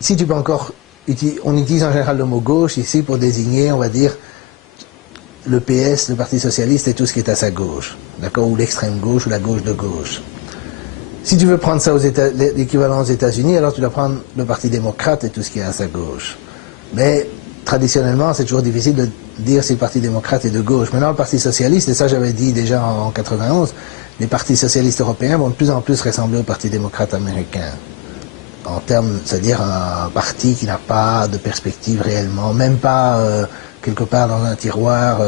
si tu peux encore, on utilise en général le mot gauche ici pour désigner, on va dire, le PS, le Parti Socialiste et tout ce qui est à sa gauche, d'accord, ou l'extrême gauche ou la gauche de gauche. Si tu veux prendre ça l'équivalent aux États-Unis, alors tu dois prendre le Parti démocrate et tout ce qui est à sa gauche. Mais traditionnellement, c'est toujours difficile de dire si le Parti démocrate est de gauche. Maintenant, le Parti socialiste, et ça j'avais dit déjà en 91, les partis socialistes européens vont de plus en plus ressembler au Parti démocrate américain. En termes, c'est-à-dire un parti qui n'a pas de perspective réellement, même pas quelque part dans un tiroir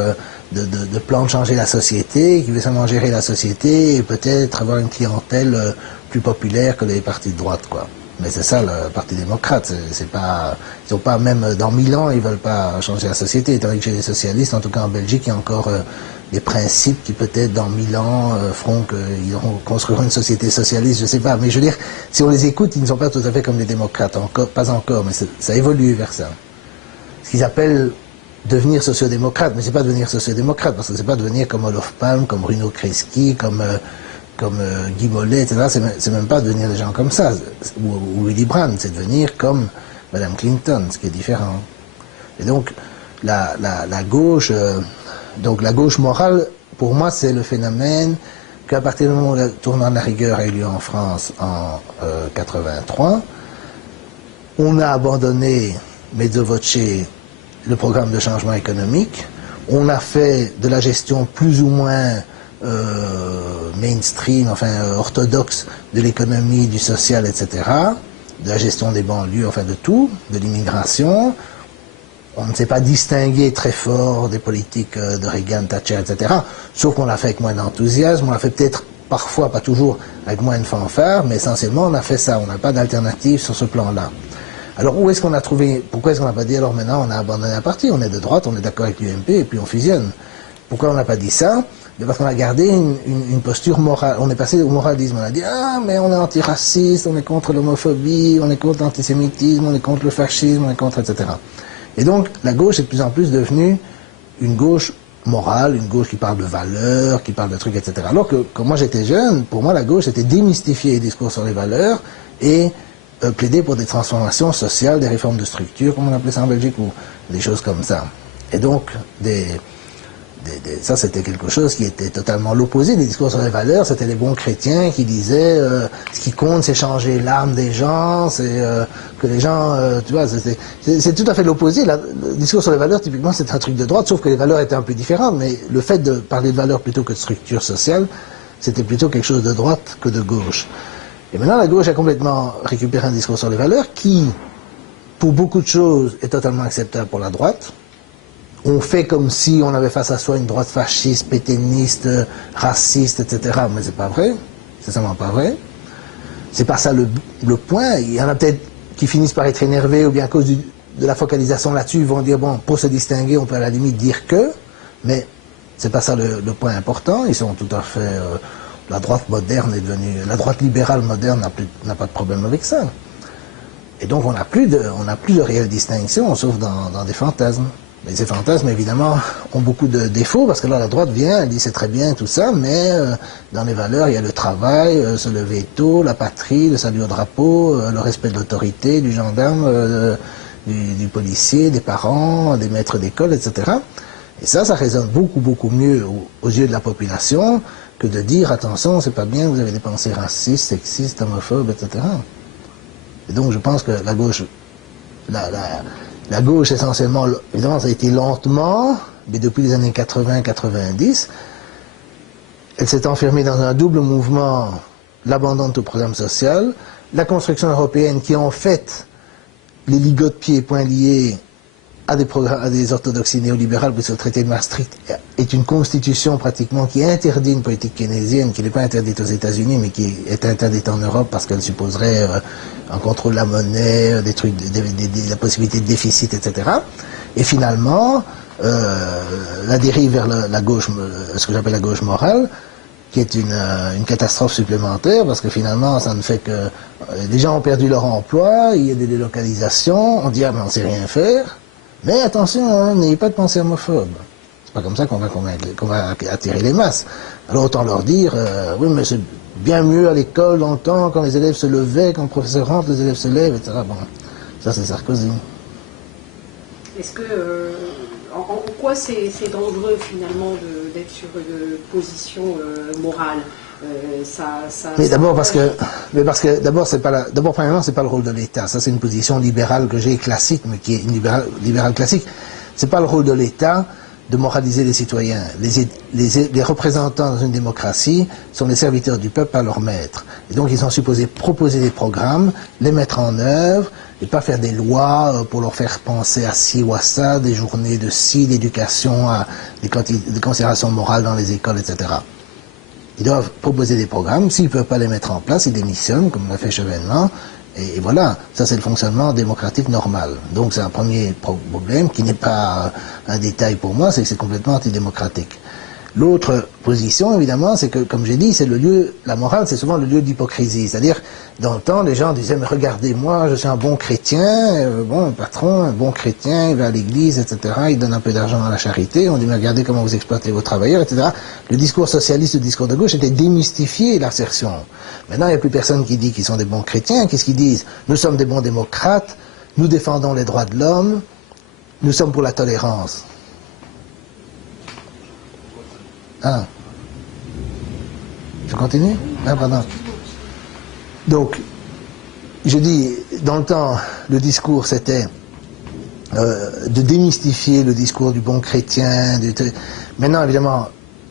de plan de changer la société, qui veut seulement gérer la société et peut-être avoir une clientèle plus populaire que les partis de droite, quoi. Mais c'est ça le Parti démocrate, c'est pas, ils ont pas, même dans 1000 ans, ils veulent pas changer la société, tandis que chez les socialistes, en tout cas en Belgique, il y a encore des principes qui peut-être dans 1000 ans feront qu'ils construiront une société socialiste, je sais pas. Mais je veux dire, si on les écoute, ils ne sont pas tout à fait comme les démocrates, pas encore, mais ça évolue vers ça. Ce qu'ils appellent devenir sociodémocrate, mais c'est pas devenir sociodémocrate, parce que c'est pas devenir comme Olof Palme, comme Bruno Kreisky, comme Guy Mollet, etc. C'est même pas devenir des gens comme ça, ou Willy Brandt, c'est devenir comme Madame Clinton, ce qui est différent. Et donc, la gauche, donc la gauche morale, pour moi, c'est le phénomène qu'à partir du moment où le tournant de la rigueur a eu lieu en France en 83, on a abandonné mezzo voce le programme de changement économique, on a fait de la gestion plus ou moins mainstream, enfin orthodoxe de l'économie, du social, etc., de la gestion des banlieues, enfin de tout, de l'immigration. On ne s'est pas distingué très fort des politiques de Reagan, Thatcher, etc., sauf qu'on l'a fait avec moins d'enthousiasme, on l'a fait peut-être parfois, pas toujours, avec moins de fanfare, mais essentiellement on a fait ça, on n'a pas d'alternative sur ce plan-là. Alors où est-ce qu'on a trouvé, pourquoi est-ce qu'on n'a pas dit alors maintenant on a abandonné un parti, on est de droite, on est d'accord avec l'UMP et puis on fusionne. Pourquoi on n'a pas dit ça? Parce qu'on a gardé une posture morale, on est passé au moralisme, on a dit ah mais on est antiraciste, on est contre l'homophobie, on est contre l'antisémitisme, on est contre le fascisme, on est contre etc. Et donc la gauche est de plus en plus devenue une gauche morale, une gauche qui parle de valeurs, qui parle de trucs etc. Alors que quand moi j'étais jeune, pour moi la gauche était démystifier les discours sur les valeurs et plaider pour des transformations sociales, des réformes de structure, comme on appelait ça en Belgique, ou des choses comme ça. Et donc, ça c'était quelque chose qui était totalement l'opposé des discours sur les valeurs, c'était les bons chrétiens qui disaient ce qui compte c'est changer l'âme des gens, c'est que les gens, tu vois, c'est tout à fait l'opposé. Le discours sur les valeurs, typiquement, c'est un truc de droite, sauf que les valeurs étaient un peu différentes, mais le fait de parler de valeurs plutôt que de structure sociale, c'était plutôt quelque chose de droite que de gauche. Et maintenant, la gauche a complètement récupéré un discours sur les valeurs qui, pour beaucoup de choses, est totalement acceptable pour la droite. On fait comme si on avait face à soi une droite fasciste, pétainiste, raciste, etc. Mais c'est pas vrai. C'est simplement pas vrai. C'est pas ça le point. Il y en a peut-être qui finissent par être énervés ou bien à cause de la focalisation là-dessus, ils vont dire, bon, pour se distinguer, on peut à la limite dire que, mais c'est pas ça le point important. Ils sont tout à fait... la droite moderne est devenue... La droite libérale moderne n'a pas de problème avec ça. Et donc on n'a plus de réelle distinction, sauf dans des fantasmes. Mais ces fantasmes, évidemment, ont beaucoup de défauts, parce que là, la droite vient, elle dit c'est très bien tout ça, mais dans les valeurs, il y a le travail, se lever tôt, la patrie, le salut au drapeau, le respect de l'autorité, du gendarme, du policier, des parents, des maîtres d'école, etc. Et ça résonne beaucoup mieux aux yeux de la population que de dire, attention, c'est pas bien, vous avez des pensées racistes, sexistes, homophobes, etc. Et donc, je pense que la gauche... La gauche, essentiellement, évidemment, ça a été lentement, mais depuis les années 80-90, elle s'est enfermée dans un double mouvement, l'abandon de tout programme social, la construction européenne qui, en fait, les ligote pieds et poings liés à des orthodoxies néolibérales, puisque le traité de Maastricht est une constitution pratiquement qui interdit une politique keynésienne, qui n'est pas interdite aux États-Unis, mais qui est interdite en Europe parce qu'elle supposerait un contrôle de la monnaie, des trucs, la possibilité de déficit, etc. Et finalement, la dérive vers la gauche, ce que j'appelle la gauche morale, qui est une catastrophe supplémentaire, parce que finalement, ça ne fait que... les gens ont perdu leur emploi, il y a des délocalisations, on dit, ah ben on ne sait rien faire. Mais attention, hein, n'ayez pas de pensée homophobe. C'est pas comme ça qu'on va attirer les masses. Alors autant leur dire, oui mais c'est bien mieux à l'école dans le temps, quand les élèves se levaient, quand le professeur rentre, les élèves se lèvent, etc. Bon, Ça, c'est Sarkozy. Est-ce que, en quoi c'est dangereux finalement d'être sur une position morale Mais d'abord parce que d'abord premièrement c'est pas le rôle de l'État. Ça c'est une position libérale que j'ai classique, mais qui est une libérale classique. C'est pas le rôle de l'État de moraliser les citoyens. Les représentants dans une démocratie sont les serviteurs du peuple, pas leurs maîtres. Et donc ils sont supposés proposer des programmes, les mettre en œuvre, et pas faire des lois pour leur faire penser à ci ou à ça, des journées de ci, d'éducation, des considérations morales dans les écoles, etc. Ils doivent proposer des programmes. S'ils ne peuvent pas les mettre en place, ils démissionnent, comme l'a fait Chevènement. Et voilà, ça c'est le fonctionnement démocratique normal. Donc c'est un premier problème qui n'est pas un détail pour moi, c'est que c'est complètement antidémocratique. L'autre position, évidemment, c'est que, comme j'ai dit, c'est le lieu, la morale, c'est souvent le lieu d'hypocrisie. C'est-à-dire, dans le temps, les gens disaient, mais regardez, moi, je suis un bon chrétien, un patron, un bon chrétien, il va à l'église, etc., il donne un peu d'argent à la charité, on dit, mais regardez comment vous exploitez vos travailleurs, etc. Le discours socialiste, le discours de gauche était démystifié l'assertion. Maintenant, il n'y a plus personne qui dit qu'ils sont des bons chrétiens. Qu'est-ce qu'ils disent? Nous sommes des bons démocrates, nous défendons les droits de l'homme, nous sommes pour la tolérance. Ah. Je continue? Ah, pardon. Donc, je dis, dans le temps, le discours c'était de démystifier le discours du bon chrétien. Maintenant, évidemment,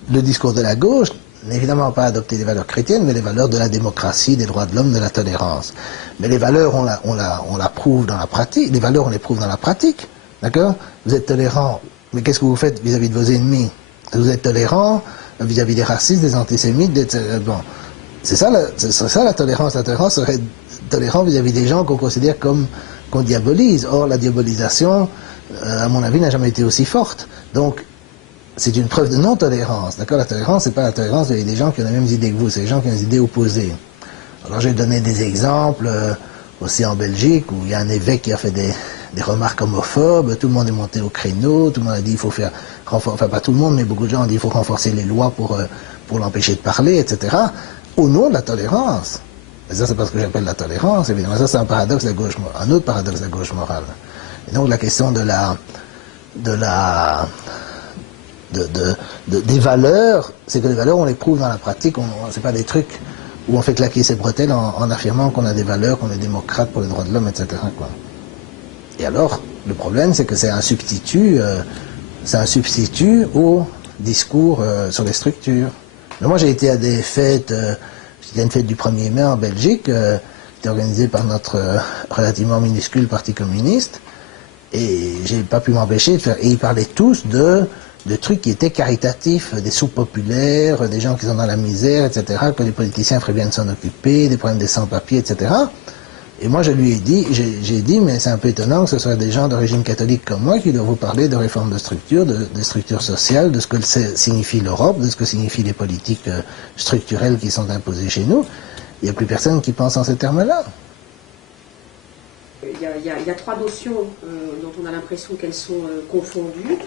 le discours de la gauche n'est évidemment pas adopter les valeurs chrétiennes, mais les valeurs de la démocratie, des droits de l'homme, de la tolérance. Mais les valeurs, on la prouve dans la pratique. Les valeurs, on les prouve dans la pratique. D'accord? Vous êtes tolérant, mais qu'est-ce que vous faites vis-à-vis de vos ennemis? Vous êtes tolérant vis-à-vis des racistes, des antisémites, bon. C'est ça la tolérance. La tolérance serait tolérant vis-à-vis des gens qu'on considère comme qu'on diabolise. Or, la diabolisation, à mon avis, n'a jamais été aussi forte. Donc, c'est une preuve de non-tolérance. D'accord? La tolérance, c'est pas la tolérance vis-à-vis des gens qui ont les mêmes idées que vous, c'est les gens qui ont des idées opposées. Alors, j'ai donné des exemples aussi en Belgique où il y a un évêque qui a fait des remarques homophobes, tout le monde est monté au créneau, tout le monde a dit il faut faire enfin pas tout le monde, mais beaucoup de gens ont dit il faut renforcer les lois pour l'empêcher de parler, etc. Au nom de la tolérance. Et ça, c'est pas ce que j'appelle la tolérance, évidemment. Ça, c'est un paradoxe de la gauche, un autre paradoxe de la gauche morale. Et donc, la question des valeurs, c'est que les valeurs, on les prouve dans la pratique, c'est pas des trucs où on fait claquer ses bretelles en affirmant qu'on a des valeurs, qu'on est démocrate pour les droits de l'homme, etc., quoi. Et alors, le problème, c'est que c'est un substitut au discours sur les structures. Mais moi, j'ai été à des fêtes, j'étais à une fête du 1er mai en Belgique, qui était organisée par notre relativement minuscule parti communiste, et j'ai pas pu m'empêcher de faire, et ils parlaient tous de trucs qui étaient caritatifs, des soupes populaires, des gens qui sont dans la misère, etc., que les politiciens feraient bien de s'en occuper, des problèmes des sans-papiers, etc., et moi, je lui ai dit, j'ai dit, mais c'est un peu étonnant que ce soit des gens d'origine catholique comme moi qui doivent vous parler de réforme de structure, de structures sociales, de ce que signifie l'Europe, de ce que signifient les politiques structurelles qui sont imposées chez nous. Il n'y a plus personne qui pense en ces termes-là. Il y a trois notions dont on a l'impression qu'elles sont confondues,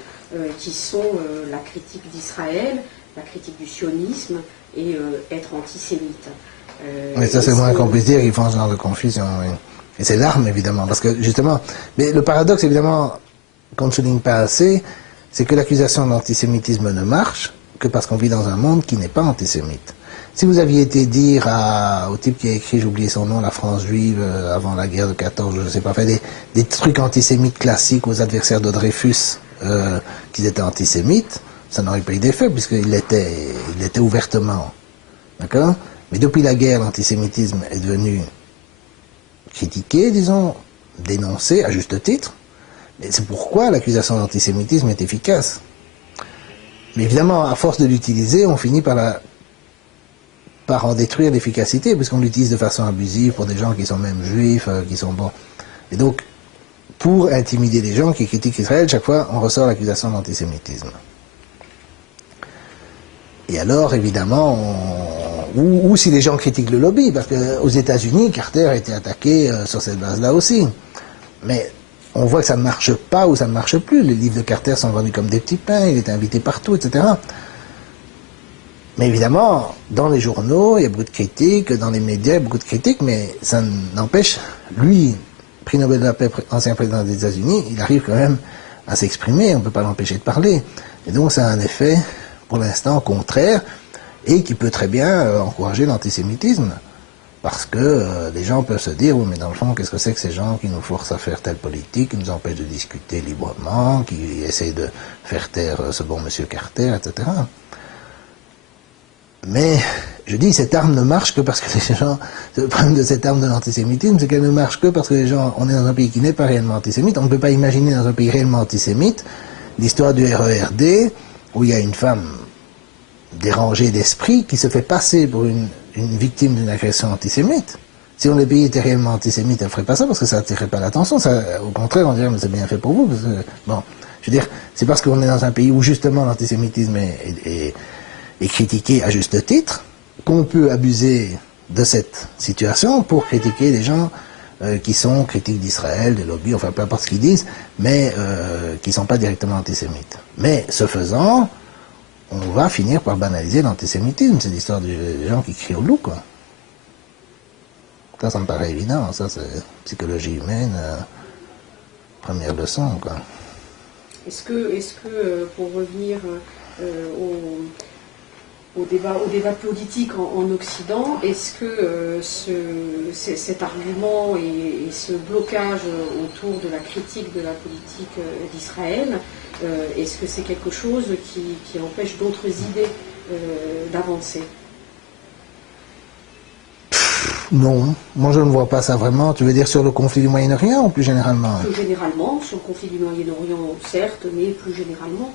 qui sont la critique d'Israël, la critique du sionisme et être antisémite. Mais ça, c'est moins qu'on puisse dire qu'ils font ce genre de confusion. Oui. Et c'est l'arme, évidemment, parce que, justement, mais le paradoxe, évidemment, qu'on ne souligne pas assez, c'est que l'accusation d'antisémitisme ne marche que parce qu'on vit dans un monde qui n'est pas antisémite. Si vous aviez été dire au type qui a écrit, j'ai oublié son nom, la France juive, avant la guerre de 14, je ne sais pas, fait des trucs antisémites classiques aux adversaires de Dreyfus, qu'ils étaient antisémites, ça n'aurait pas eu d'effet, puisqu'il l'était ouvertement. D'accord? Mais depuis la guerre, l'antisémitisme est devenu critiqué, disons, dénoncé, à juste titre. Et c'est pourquoi l'accusation d'antisémitisme est efficace. Mais évidemment, à force de l'utiliser, on finit par en détruire l'efficacité, puisqu'on l'utilise de façon abusive pour des gens qui sont même juifs, qui sont bons. Et donc, pour intimider les gens qui critiquent Israël, chaque fois, on ressort l'accusation d'antisémitisme. Et alors, évidemment, ou si les gens critiquent le lobby, parce qu'aux États-Unis, Carter a été attaqué sur cette base-là aussi. Mais on voit que ça ne marche pas ou ça ne marche plus. Les livres de Carter sont vendus comme des petits pains, il est invité partout, etc. Mais évidemment, dans les journaux, il y a beaucoup de critiques, dans les médias, il y a beaucoup de critiques, mais ça n'empêche, lui, prix Nobel de la paix, ancien président des États-Unis, il arrive quand même à s'exprimer, on ne peut pas l'empêcher de parler. Et donc ça a un effet, pour l'instant, contraire, et qui peut très bien encourager l'antisémitisme. Parce que les gens peuvent se dire, oui, mais dans le fond, qu'est-ce que c'est que ces gens qui nous forcent à faire telle politique, qui nous empêchent de discuter librement, qui essayent de faire taire ce bon monsieur Carter, etc. Mais, je dis, cette arme ne marche que parce que les gens... Le problème de cette arme de l'antisémitisme, c'est qu'elle ne marche que parce que les gens... On est dans un pays qui n'est pas réellement antisémite. On ne peut pas imaginer dans un pays réellement antisémite l'histoire du RERD, où il y a une femme dérangée d'esprit qui se fait passer pour une victime d'une agression antisémite. Si le pays était réellement antisémite, elle ne ferait pas ça parce que ça n'attirerait pas l'attention. Au contraire, on dirait, mais c'est bien fait pour vous. Parce que, bon, je veux dire, c'est parce qu'on est dans un pays où justement l'antisémitisme est critiqué à juste titre qu'on peut abuser de cette situation pour critiquer les gens qui sont critiques d'Israël, des lobbies, enfin peu importe ce qu'ils disent, mais qui ne sont pas directement antisémites. Mais ce faisant, on va finir par banaliser l'antisémitisme. C'est l'histoire des gens qui crient au loup, quoi. Ça me paraît évident. Ça, c'est psychologie humaine, première leçon, quoi. Est-ce que pour revenir au débat politique en Occident, est-ce que cet argument et ce blocage autour de la critique de la politique d'Israël, est-ce que c'est quelque chose qui empêche d'autres idées d'avancer? Non, moi je ne vois pas ça vraiment. Tu veux dire sur le conflit du Moyen-Orient ou plus généralement? Plus généralement, sur le conflit du Moyen-Orient, certes, mais plus généralement.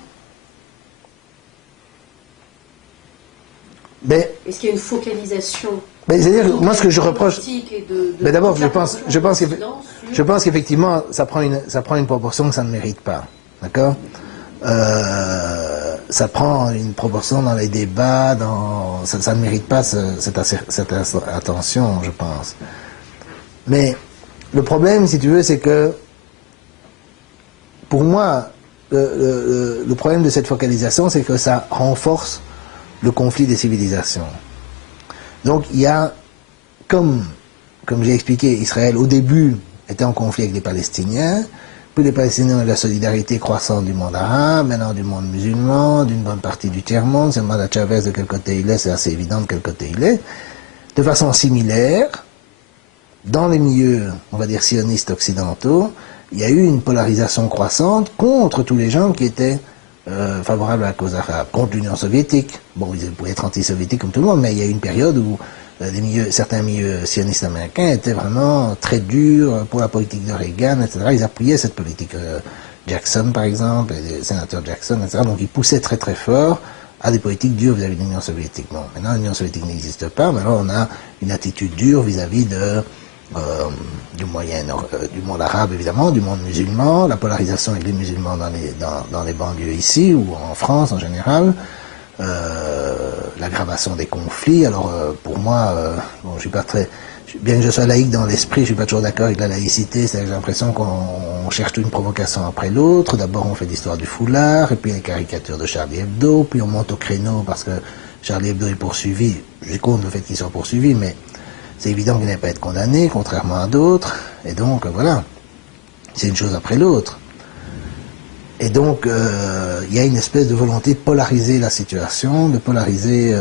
Est-ce qu'il y a une focalisation? C'est-à-dire, moi ce que je reproche... Mais d'abord, je pense qu'effectivement, ça prend une proportion que ça ne mérite pas. D'accord? Ça prend une proportion dans les débats, ça ne mérite pas cette attention, je pense. Mais le problème, si tu veux, c'est que, pour moi, le problème de cette focalisation, c'est que ça renforce le conflit des civilisations. Donc il y a, comme j'ai expliqué, Israël au début était en conflit avec les Palestiniens, puis les Palestiniens ont eu la solidarité croissante du monde arabe, maintenant du monde musulman, d'une bonne partie du tiers-monde. C'est le mandat Chavez de quel côté il est, c'est assez évident de quel côté il est. De façon similaire, dans les milieux, on va dire, sionistes occidentaux, il y a eu une polarisation croissante contre tous les gens qui étaient favorables à la cause arabe, contre l'Union soviétique. Bon, ils pouvaient être anti-soviétiques comme tout le monde, mais il y a eu une période où certains milieux sionistes américains étaient vraiment très durs pour la politique de Reagan, etc. Ils appuyaient cette politique. Jackson, par exemple, et le sénateur Jackson, etc. Donc ils poussaient très très fort à des politiques dures vis-à-vis de l'Union soviétique. Bon, maintenant l'Union soviétique n'existe pas, mais alors on a une attitude dure vis-à-vis du monde arabe évidemment, du monde musulman, la polarisation avec les musulmans dans les banlieues ici ou en France en général, l'aggravation des conflits. Alors pour moi, bon, je suis pas très, bien que je sois laïque dans l'esprit, je suis pas toujours d'accord avec la laïcité. C'est que j'ai l'impression qu'on cherche une provocation après l'autre. D'abord on fait l'histoire du foulard, et puis les caricatures de Charlie Hebdo, puis on monte au créneau parce que Charlie Hebdo est poursuivi. Je compte le fait qu'il soit poursuivi, mais c'est évident qu'il n'allait pas être condamné, contrairement à d'autres. Et donc, voilà, c'est une chose après l'autre. Et donc, il y a une espèce de volonté de polariser la situation, de polariser...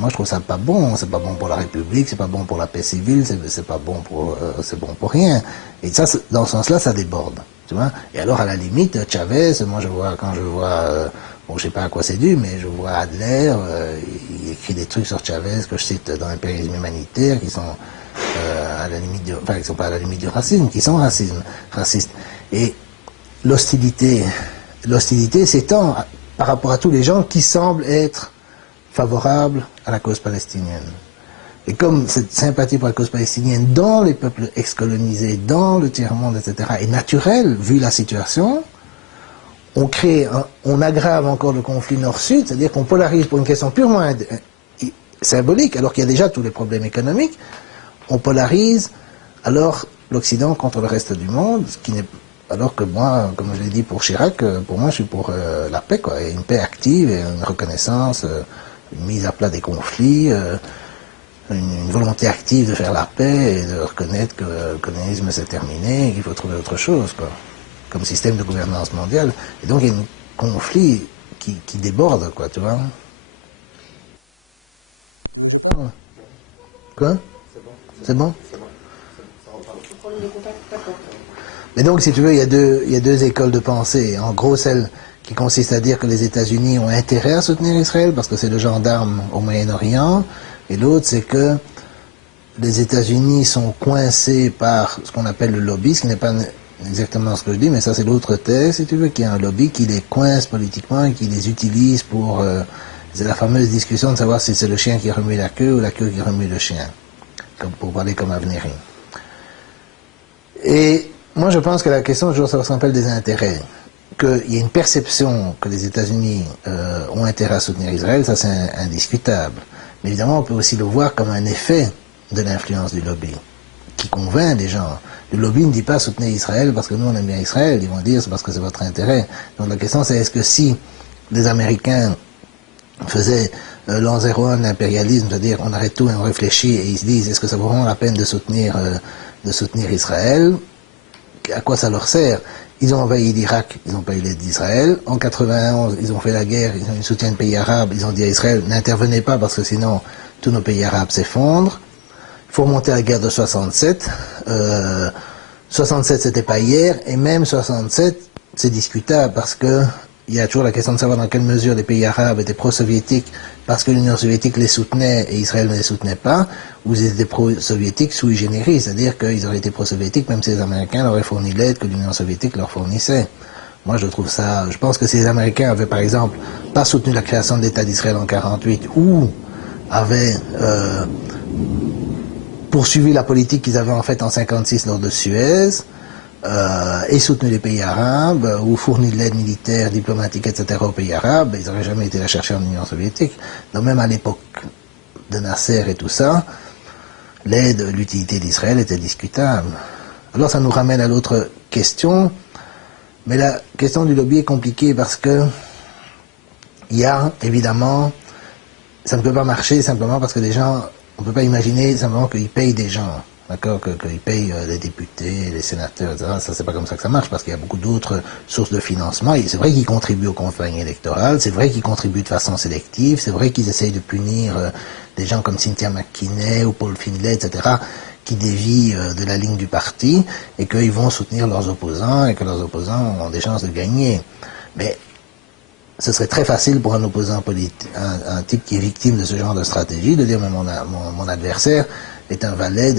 moi, je trouve ça pas bon. C'est pas bon pour la République, c'est pas bon pour la paix civile, c'est pas bon pour... c'est bon pour rien. Et ça, dans ce sens-là, ça déborde. Tu vois. Et alors, à la limite, Chavez, moi, quand je vois... bon, je sais pas à quoi c'est dû, mais je vois Adler, il écrit des trucs sur Chavez que je cite dans l'impérialisme humanitaire, qui sont à la limite enfin, qui sont pas à la limite du racisme, qui sont racistes. Et l'hostilité s'étend par rapport à tous les gens qui semblent être favorables à la cause palestinienne. Et comme cette sympathie pour la cause palestinienne dans les peuples ex-colonisés, dans le tiers-monde, etc., est naturelle, vu la situation, on aggrave encore le conflit nord-sud, c'est-à-dire qu'on polarise pour une question purement symbolique, alors qu'il y a déjà tous les problèmes économiques. On polarise alors l'Occident contre le reste du monde, alors que moi, comme je l'ai dit pour Chirac, pour moi je suis pour la paix, quoi, et une paix active, et une reconnaissance, une mise à plat des conflits, une volonté active de faire la paix et de reconnaître que le colonialisme s'est terminé et qu'il faut trouver autre chose, quoi, comme système de gouvernance mondiale. Et donc il y a un conflit qui déborde, quoi, tu vois. Quoi? C'est bon? Mais donc, si tu veux, il y a deux écoles de pensée. En gros, celle qui consiste à dire que les États-Unis ont intérêt à soutenir Israël parce que c'est le gendarme au Moyen-Orient. Et l'autre, c'est que les États-Unis sont coincés par ce qu'on appelle le lobby, ce qui n'est pas exactement ce que je dis, mais ça c'est l'autre thèse, si tu veux, qui est un lobby qui les coince politiquement et qui les utilise pour... c'est la fameuse discussion de savoir si c'est le chien qui remue la queue ou la queue qui remue le chien, comme pour parler comme Avnéry. Et moi je pense que la question toujours ça s'appelle des intérêts. Qu'il y ait une perception que les États-Unis ont intérêt à soutenir Israël, ça c'est indiscutable. Mais évidemment on peut aussi le voir comme un effet de l'influence du lobby, qui convainc les gens. Le lobby ne dit pas soutenez Israël parce que nous on aime bien Israël, ils vont dire c'est parce que c'est votre intérêt. Donc la question c'est est-ce que si les Américains faisaient l'an 01 de l'impérialisme, c'est-à-dire on arrête tout et on réfléchit et ils se disent est-ce que ça vaut vraiment la peine de soutenir Israël, à quoi ça leur sert? Ils ont envahi l'Irak, ils n'ont pas eu l'aide d'Israël. En 91, ils ont fait la guerre, ils ont eu soutien de pays arabes, ils ont dit à Israël n'intervenez pas parce que sinon tous nos pays arabes s'effondrent. Il faut remonter à la guerre de 67. 67 c'était pas hier, et même 67 c'est discutable parce que il y a toujours la question de savoir dans quelle mesure les pays arabes étaient pro-soviétiques parce que l'Union soviétique les soutenait et Israël ne les soutenait pas, ou ils étaient pro-soviétiques sui generis, c'est-à-dire qu'ils auraient été pro-soviétiques même si les Américains leur auraient fourni l'aide que l'Union soviétique leur fournissait. Moi je trouve ça, je pense que si les Américains avaient par exemple pas soutenu la création de l'État d'Israël en 48 ou avaient poursuivi la politique qu'ils avaient en fait en 56 lors de Suez, et soutenu les pays arabes, ou fourni de l'aide militaire, diplomatique, etc. aux pays arabes, ils n'auraient jamais été la chercher en Union soviétique. Donc même à l'époque de Nasser et tout ça, l'aide, l'utilité d'Israël était discutable. Alors ça nous ramène à l'autre question, mais la question du lobby est compliquée parce que il y a évidemment, ça ne peut pas marcher simplement parce que les gens, on ne peut pas imaginer simplement qu'ils payent des gens. D'accord, qu'ils payent les députés, les sénateurs, etc. Ça, c'est pas comme ça que ça marche, parce qu'il y a beaucoup d'autres sources de financement. Et c'est vrai qu'ils contribuent aux campagnes électorales, c'est vrai qu'ils contribuent de façon sélective, c'est vrai qu'ils essayent de punir des gens comme Cynthia McKinney ou Paul Findlay, etc., qui dévient de la ligne du parti, et qu'ils vont soutenir leurs opposants, et que leurs opposants ont des chances de gagner. Mais ce serait très facile pour un opposant politique, un type qui est victime de ce genre de stratégie, de dire mais mon adversaire est un valet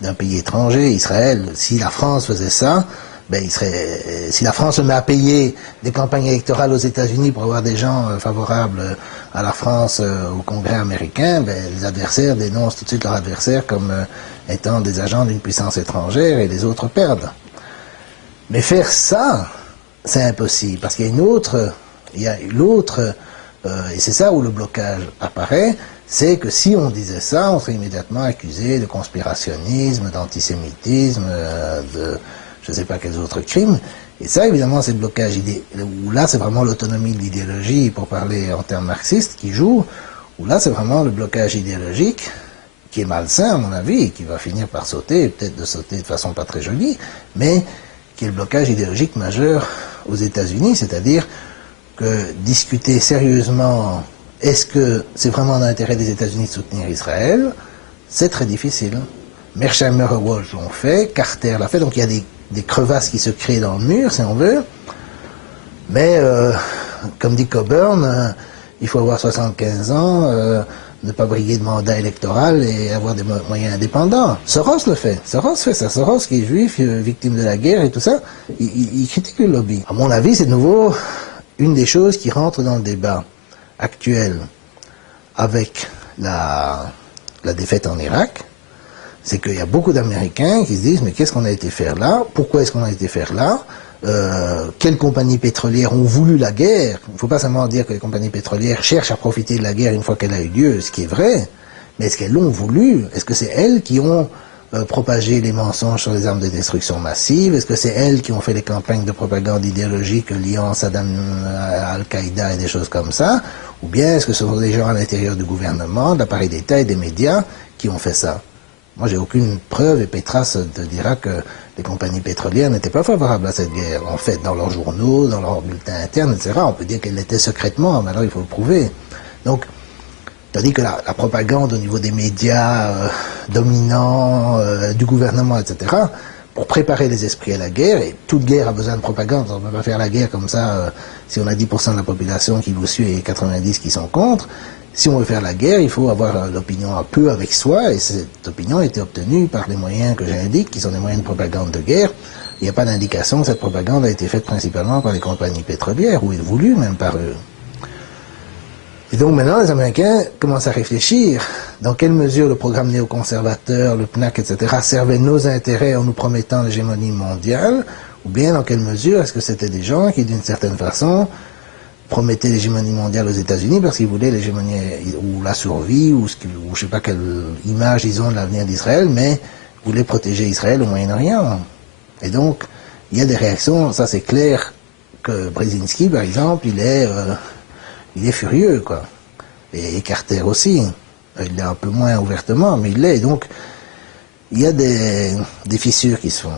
d'un pays étranger, Israël. Si la France faisait ça, ben si la France se met à payer des campagnes électorales aux États-Unis pour avoir des gens favorables à la France au Congrès américain, ben les adversaires dénoncent tout de suite leurs adversaires comme étant des agents d'une puissance étrangère et les autres perdent. Mais faire ça, c'est impossible, parce qu'il y a l'autre, et c'est ça où le blocage apparaît, c'est que si on disait ça, on serait immédiatement accusé de conspirationnisme, d'antisémitisme, de je ne sais pas quels autres crimes. Et ça, évidemment, c'est le blocage où là, c'est vraiment l'autonomie de l'idéologie, pour parler en termes marxistes, qui joue, où là, c'est vraiment le blocage idéologique, qui est malsain, à mon avis, et qui va finir par sauter, peut-être de sauter de façon pas très jolie, mais qui est le blocage idéologique majeur aux États-Unis, c'est-à-dire que discuter sérieusement est-ce que c'est vraiment dans l'intérêt des États-Unis de soutenir Israël, c'est très difficile. Mearsheimer et Walsh l'ont fait, Carter l'a fait, donc il y a des crevasses qui se créent dans le mur, si on veut. Mais, comme dit Coburn, il faut avoir 75 ans, ne pas briguer de mandat électoral et avoir des moyens indépendants. Soros le fait. Soros fait ça. Soros, qui est juif, victime de la guerre et tout ça, il critique le lobby. À mon avis, c'est de nouveau une des choses qui rentre dans le débat actuel avec la défaite en Irak, c'est qu'il y a beaucoup d'Américains qui se disent mais qu'est-ce qu'on a été faire là? Pourquoi est-ce qu'on a été faire là? Quelles compagnies pétrolières ont voulu la guerre? Il ne faut pas seulement dire que les compagnies pétrolières cherchent à profiter de la guerre une fois qu'elle a eu lieu, ce qui est vrai, mais est-ce qu'elles l'ont voulu? Est-ce que c'est elles qui ont propagé les mensonges sur les armes de destruction massive? Est-ce que c'est elles qui ont fait les campagnes de propagande idéologique liant Saddam à Al-Qaïda et des choses comme ça? Ou bien est-ce que ce sont des gens à l'intérieur du gouvernement, de l'appareil d'État et des médias qui ont fait ça? Moi, j'ai aucune preuve, et Petras te dira que les compagnies pétrolières n'étaient pas favorables à cette guerre. En fait, dans leurs journaux, dans leurs bulletins internes, etc., on peut dire qu'elles l'étaient secrètement, mais alors il faut le prouver. Donc, tandis que la propagande au niveau des médias dominants, du gouvernement, etc., pour préparer les esprits à la guerre, et toute guerre a besoin de propagande, on ne peut pas faire la guerre comme ça, si on a 10% de la population qui vous suit et 90 qui sont contre. Si on veut faire la guerre, il faut avoir l'opinion un peu avec soi, et cette opinion a été obtenue par les moyens que j'indique, qui sont des moyens de propagande de guerre. Il n'y a pas d'indication que cette propagande a été faite principalement par les compagnies pétrolières, ou voulue même par eux. Et donc maintenant, les Américains commencent à réfléchir dans quelle mesure le programme néoconservateur, le PNAC, etc., servait nos intérêts en nous promettant l'hégémonie mondiale, ou bien dans quelle mesure est-ce que c'était des gens qui, d'une certaine façon, promettaient l'hégémonie mondiale aux États-Unis parce qu'ils voulaient l'hégémonie ou la survie, ou je ne sais pas quelle image ils ont de l'avenir d'Israël, mais voulaient protéger Israël au Moyen-Orient. Et donc, il y a des réactions, ça c'est clair, que Brzezinski, par exemple, il est furieux, quoi. Et Carter aussi. Il l'est un peu moins ouvertement, mais il l'est. Donc, il y a des fissures qui se font.